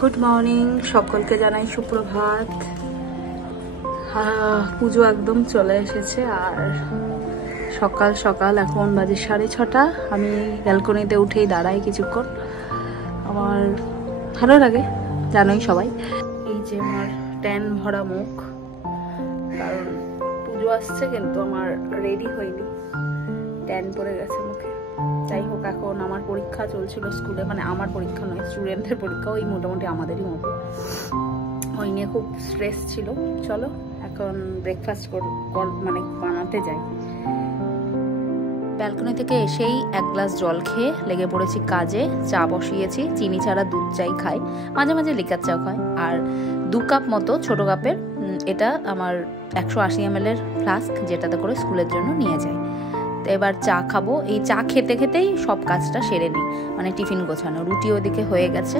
Good morning, সকলকে জানাই সুপ্রভাত। পুজো একদম চলে এসেছে আর সকাল সকাল এখন বাজে 6:30। আমি ব্যালকনিতে উঠেই দাঁড়াই কিছুক্ষণ, আমার ভালো লাগে, জানোই সবাই। এই যে আমার ট্যান ভরা মুখ, কারণ পুজো আসছে কিন্তু আমার রেডি হয়নি, ট্যান পড়ে গেছে মুখে। যাই হোক, এখন আমার পরীক্ষা চলছিল স্কুলে, মানে আমার পরীক্ষা নয়, স্টুডেন্টের পরীক্ষা, ওই মোটামুটি আমাদেরই মতো, ওই নিয়ে খুব স্ট্রেস ছিল। চলো এখন ব্রেকফাস্ট মানে বানাতে যাই। ব্যালকনি থেকে এসেই এক গ্লাস জল খেয়ে লেগে পড়েছি কাজে। চা বসিয়েছি, চিনি ছাড়া দুধ চাই খাই, মাঝে মাঝে লিকার চা খাই। আর 2 কাপ মতো ছোট কাপের, এটা আমার 180 ml ফ্লাস্ক, যেটাতে করে স্কুলের জন্য নিয়ে যাই। তো এবার চা খাবো। এই চা খেতে খেতেই সব কাজটা সেরে নিই, মানে টিফিন গোছানো। রুটি ওদিকে হয়ে গেছে।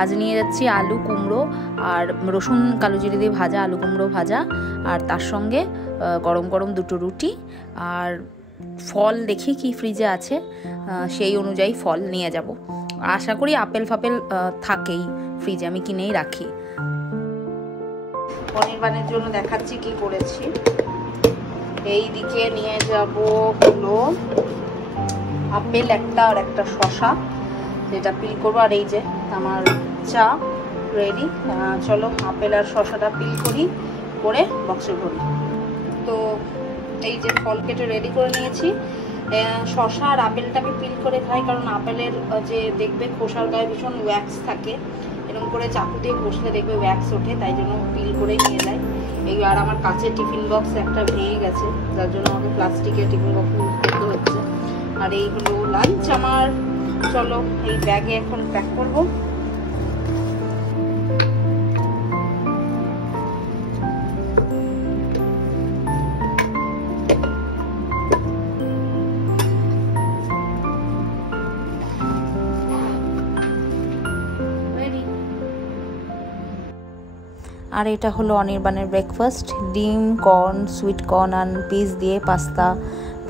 আজ নিয়ে যাচ্ছি আলু কুমড়ো আর রসুন কালো জিরে দিয়ে ভাজা আলু কুমড়ো ভাজা, আর তার সঙ্গে গরম গরম 2টো রুটি। আর ফল দেখি কি ফ্রিজে আছে, সেই অনুযায়ী ফল নিয়ে যাব। আশা করি আপেল ফাপেল থাকেই ফ্রিজে, আমি কিনেই রাখি। পনির বানের জন্য দেখাচ্ছি কি করেছি। এই দিকে নিয়ে যাব হলো আপেল একটা আর একটা শসা, যেটা পিল করবো। আর এই যে আমার চা রেডি। চলো আপেল আর শসাটা পিল করি, করে বক্সে ভরি। তো এই যে ফল কেটে রেডি করে নিয়েছি। শসা আর আপেলটাকে পিল করে খাই, কারণ আপেলের যে দেখবে খোসার গায়ে ভীষণ ওয়্যাক্স থাকে, এরকম করে চাকু দিয়ে ঘষলে দেখবে ওয়্যাক্স ওঠে, তাই জন্য পিল করে নিয়ে যায়। এই আর আমার কাছের টিফিন বক্স একটা ভেঙে গেছে, যার জন্য আমাকে প্লাস্টিকের টিফিন বক্স ইউজ করতে হচ্ছে। আর এই হলো লাঞ্চ আমার। চলো এই ব্যাগে এখন প্যাক করবো। আর এটা হলো অনির্বাণের ব্রেকফাস্ট, ডিম, কর্ন, সুইট কর্ন আর পিস দিয়ে পাস্তা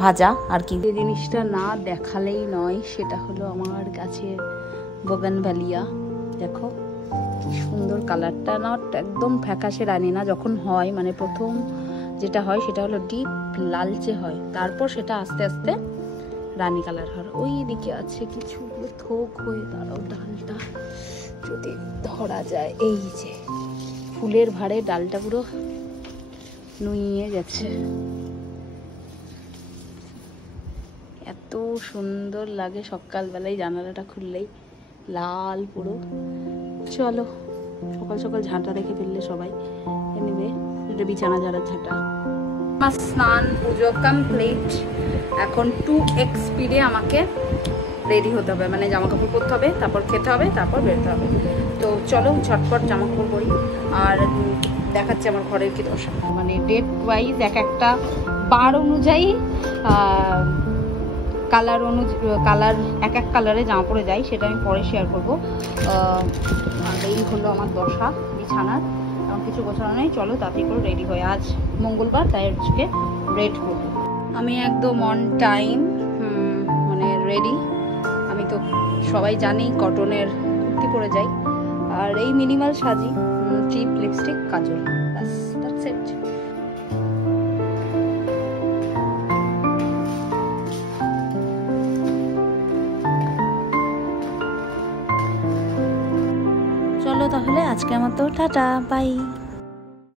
ভাজা। আর কি যে জিনিসটা না দেখালেই নয়, সেটা হলো আমার গাছের বোগানভেলিয়া। দেখো কি সুন্দর কালারটা, না একদম ফ্যাকাশে রানী না, যখন হয় মানে প্রথম যেটা হয় সেটা হলো ডিপ লালচে হয়, তারপর সেটা আস্তে আস্তে রানী কালার হয়। ওই দিকে আছে কিছু থোক হয়ে, দাঁড়াও ডালটা যদি ধরা যায়, এই যে ফুলের ভারে ডালটা পুরো নুইয়ে গেছে, এত সুন্দর লাগে সকালবেলায় জানালাটা খুললেই, লাল পুরো। চলো সকাল সকাল ঝাঁটা রেখে ফেললে সবাই, এনিওয়ে এটা বিছানা ঝাড়ার ঝাঁটা। আমার স্নান পুজো কমপ্লিট। এখন 2x স্পিডে আমাকে রেডি হতে হবে, মানে জামা কাপড় পরতে হবে, তারপর খেতে হবে, তারপর বেরোতে হবে। তো চলো ঝটপট জামা কাপড় পরি আর দেখাচ্ছি আমার ঘরের কি দশা। মানে ডেট ওয়াইজ একটা বার অনুযায়ী কালার এক কালারে জামা পরে যাই, সেটা আমি পরে শেয়ার করবো। আর এই হলো আমার দশা বিছানার, আমার কিছু গোছানো নেই। চলো তাড়াতাড়ি করে রেডি হয়ে, আজ মঙ্গলবার তাই আজকে রেড করবো। আমি একদম অন টাইম, মানে রেডি। আমি তো সবাই জানি কটনের কুর্তি পরে যাই, আর এই মিনিমাল সাজি, চিপ লিপস্টিক, কাজল, বাস দ্যাটস ইট। চলো তাহলে আজকের মতো টাটা, বাই।